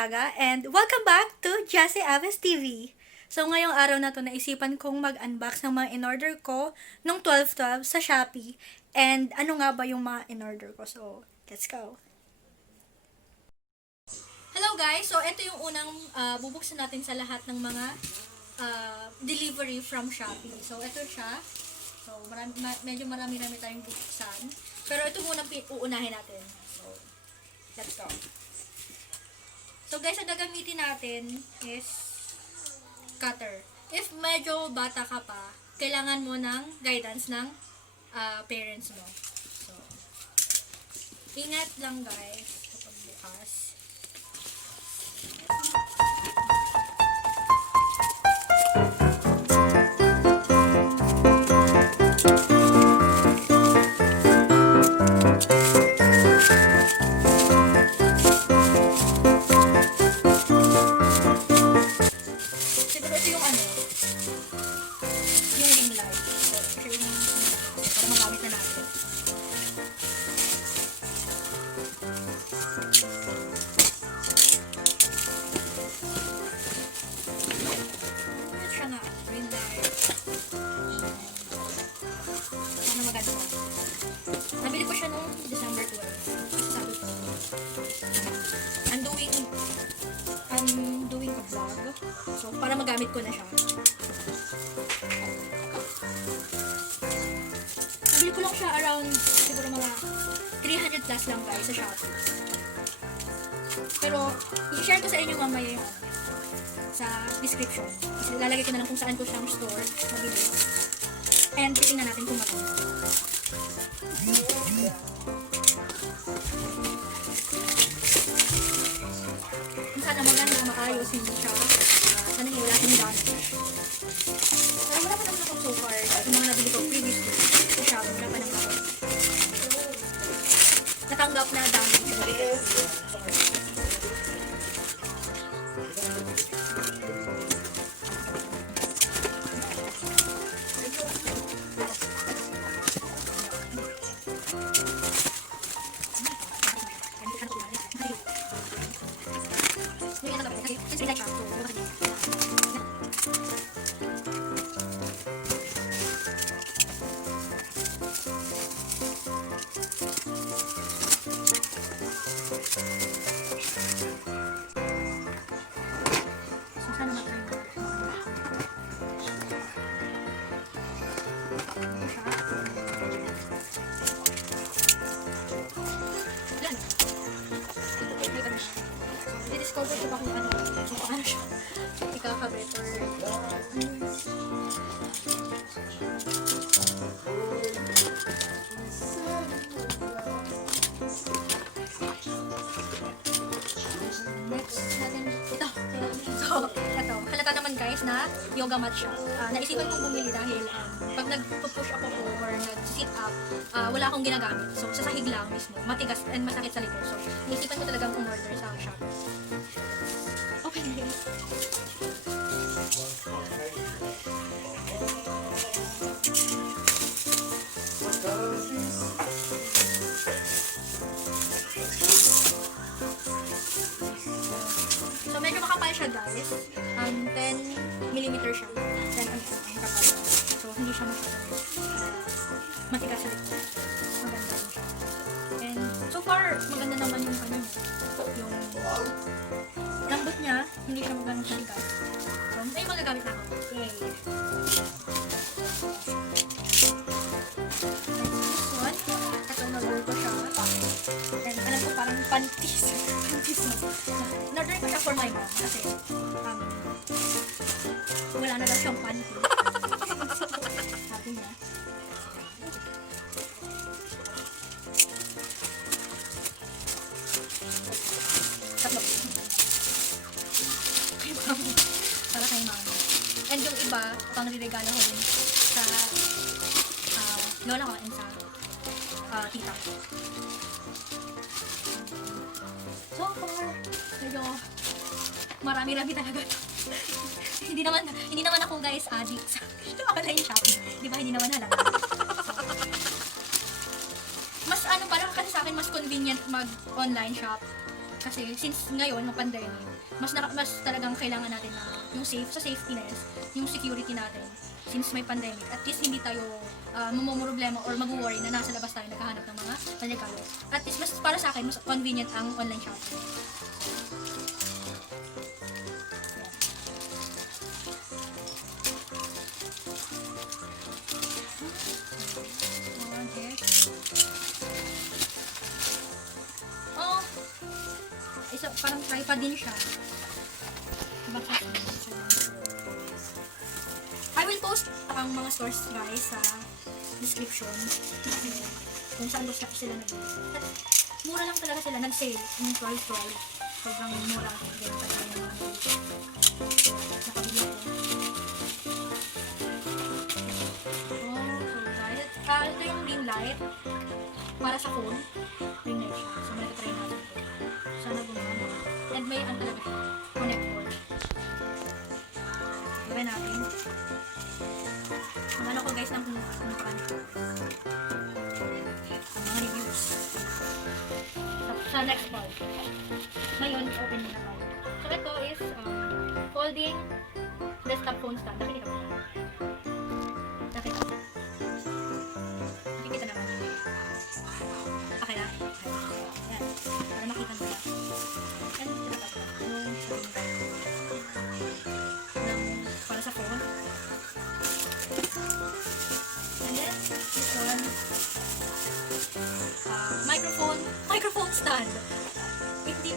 umaga and welcome back to Jhassy Aves TV. So ngayong araw na to naisipan kong mag-unbox ng mga in-order ko nung 12/12 sa Shopee. And ano nga ba yung mga in-order ko? So, let's go! Hello guys! So ito yung unang bubuksan natin sa lahat ng mga delivery from Shopee. So ito siya. So medyo marami-rami tayong bubuksan. Pero ito muna uunahin natin. So, let's go! So guys, ang gagamitin natin is cutter. If medyo bata ka pa, kailangan mo ng guidance ng parents mo. So, ingat lang guys kapag bukas. Siguro ito yung yung Ringlight. So, ito yung para magamit na natin. Ano siya nga? Ringlight. Sana maganda. Nabili ko siya noong December 12. Sabi ko. I'm doing a vlog. So, para magamit ko na siya. Nabili ko lang siya around, siguro mga 300 plus lang guys sa Shopee. Pero, i-share ko sa inyo mamaya yung sa description. Kasi lalagay ko na lang kung saan ko siyang store nabili. And titingnan natin kung maganda. Sana maganda, maayos, hindi siya sana hindi wala akong damage. Pero wala pa naman ako so far yung mga nabili ko previously sa Shopee, wala pa naman ako natanggap na damage. Discover ko ba kung paano siya ikakabit or next natin ito. So, ito. Halata naman guys na yoga mat siya. Naisipan kong bumili dahil pag nag-push up ako or nag-sit up, wala akong ginagamit. So, sa sahig lang mismo. Matigas and masakit sa likod. So, naisipan ko talagang umorder sa Shopee. Okay. So, medyo makapal siya guys. 10mm siya. 10 ang kapal. So, hindi siya masyadong matigas sa likod. Maganda rin siya. And so far, maganda naman yung yung lambot niya, hindi siya magandang matigas. So, ay magagamit na ako. Yay! This one, ito na-order ko siya. And alam ko parang panties. Panties na. Na-order ko siya for my mom kasi wala na daw siyang panties. Sabi niya. Tatlo. Para kay mama. And yung iba, pang riregalo ko din sa lola ko and sa tita ko. So far, medyo marami-rami talaga to. hindi naman ako guys addict sa online shopping. Di ba hindi naman halata. Mas parang kasi sa akin mas convenient mag-online shop Kasi since ngayon, ng pandemic, mas talagang kailangan natin na yung safetyness, yung security natin. Since may pandemic, at least hindi tayo mamumroblema or mag-worry na nasa labas tayo naghahanap ng mga panregalo. At least mas para sa akin, mas convenient ang online shopping. Parang tripod din siya. I will post ang mga stores guys sa description. Kung saan ba sila nag-sale. Mura lang talaga sila. Nag-sale. Yung 12. Sobrang mura. Ganyan talaga yung mga nakabili ko. So guys. Ito yung Ringlight. Para sa phone. Ringlight siya. So try natin. Sana gumana. And may ang talaga ito. Connector. Gawin natin. Magano ko guys ng pakanito. Ang mga reviews. Sa next part. Ngayon, open na tayo. So ito is folding desktop phone stand. Nakikita mo. Nakikita mo. Nakikita naman. Okay na. Ayan. Para makita mo. And para sa phone. And then, this one. Microphone stand.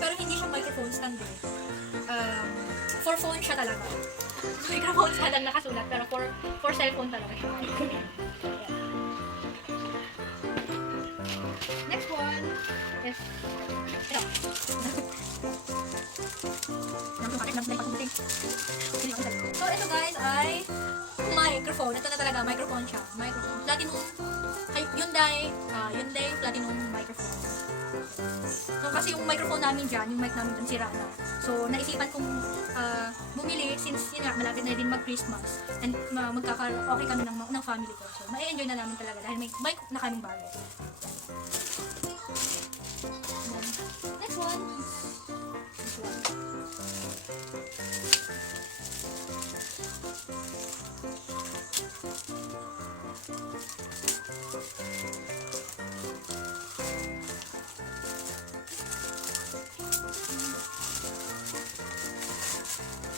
Pero hindi siya microphone stand eh. For phone siya talaga. Microphone stand ang nakasulat, pero for cellphone talaga siya. Next one is so ito guys ay microphone. Ito na talaga, microphone siya. Platinum, Hyundai Platinum microphone. So kasi yung microphone namin dyan, yung mic namin dyan sira na. So naisipan kong bumili since yun nga, malapit na din mag-Christmas. And magkaka-okay kami ng family ko. So ma-enjoy na namin talaga dahil may mic na kaming bago. Next one.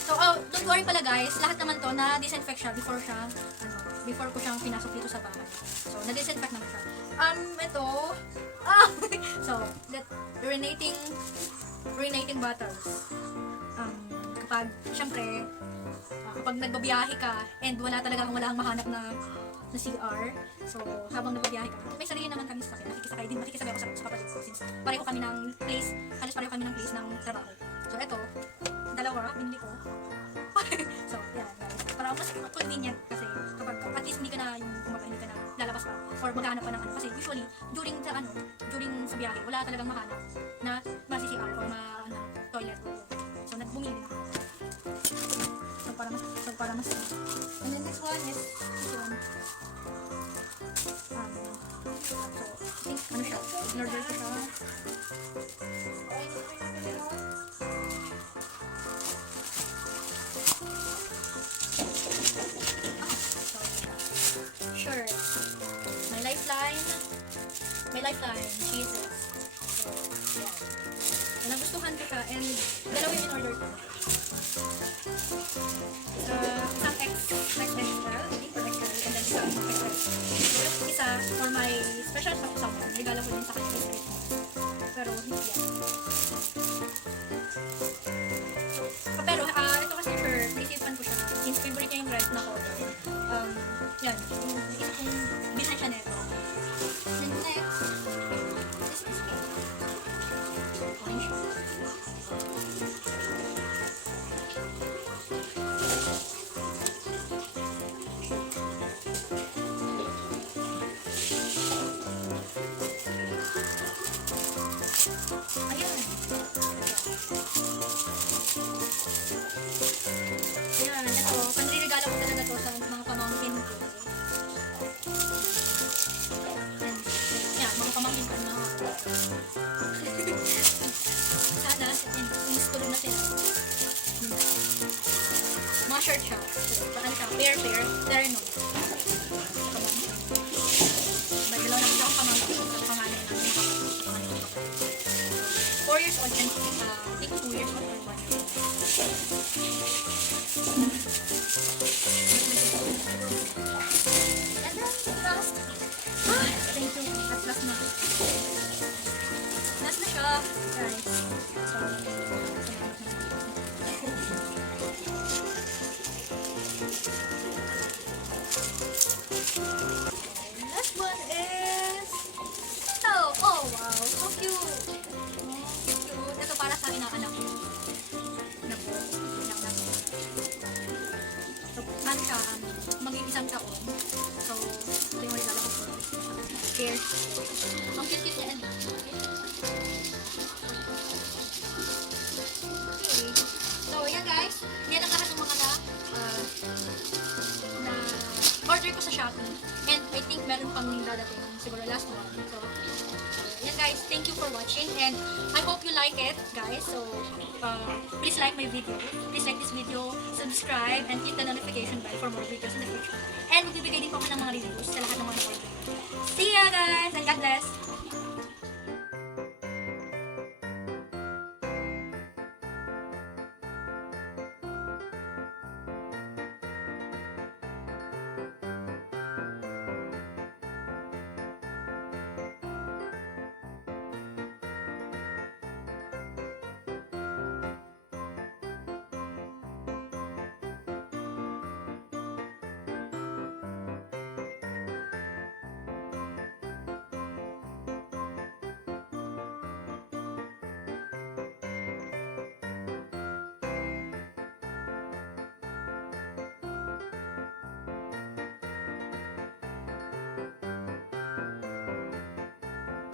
So, don't worry pala guys, lahat naman to na-disinfect siya before ko siyang pinasok dito sa bahay. So, na-disinfect naman siya. Ito, so, that urinating bottles. Kapag, syempre, kapag nagbabiyahe ka and wala kang mahanap na CR, so, habang nagbabiyahe ka, may sarili naman kami sasakyan. Makikisakay ako sa kapatid ko since pareho kami ng place ng trabaho. So, ito, dalawa, binili ko. So, yan. Para mas convenient kasi kapag at least hindi ka na lalabas ka or maghahanap ka ng kasi usually during sa biyahe wala talagang mahanap na ma-CR or toilet. So, nagbumili na ako. So, para mas and then next one is this one. So, I think siya? In-order ko siya. Shirt. May Lifeline Jesus. So, yan. Nagustuhan ko siya and dalawa yung in-order ko. Isang XL, and then isang XL. Isa for my special someone. Regalo ko din sa kanya this Christmas. Pero hindi yan. Pero ito kasi shirt, naisipan ko siya. Since favorite niya yung red na color. Yan. Naisip kong bilhan siya neto. And next, this is orange. Ayan, ito. Panliregalo ko talaga to sa mga pamangkin ko. mga shirt siya. So, paano siya? Pair, terno. May dalawa na siya pamangkin sa pangalan natin. 4 years old and I think 2 years old or 1 year old. And then, last. Thank you. At last na. Last na siya, guys. So, last one is oh wow, so cute. Cute. Ito para sa inaanak ko. Anak ko. So, ano siya, maging isang taon. So, ito yung wala ko po. Here. Ang cute niya. Okay. So, yan guys. Yan ang lahat ng mga na order ko sa Shopee. And I think meron pang dadating. Siguro last one. So, yan guys. Thank you for watching. And I hope you like it, guys. So, please like my video. Please like this video. Subscribe. And click the notification bell for more videos in the future. And magbibigay din po ako ng mga reviews sa lahat ng mga order. See ya guys! And God bless!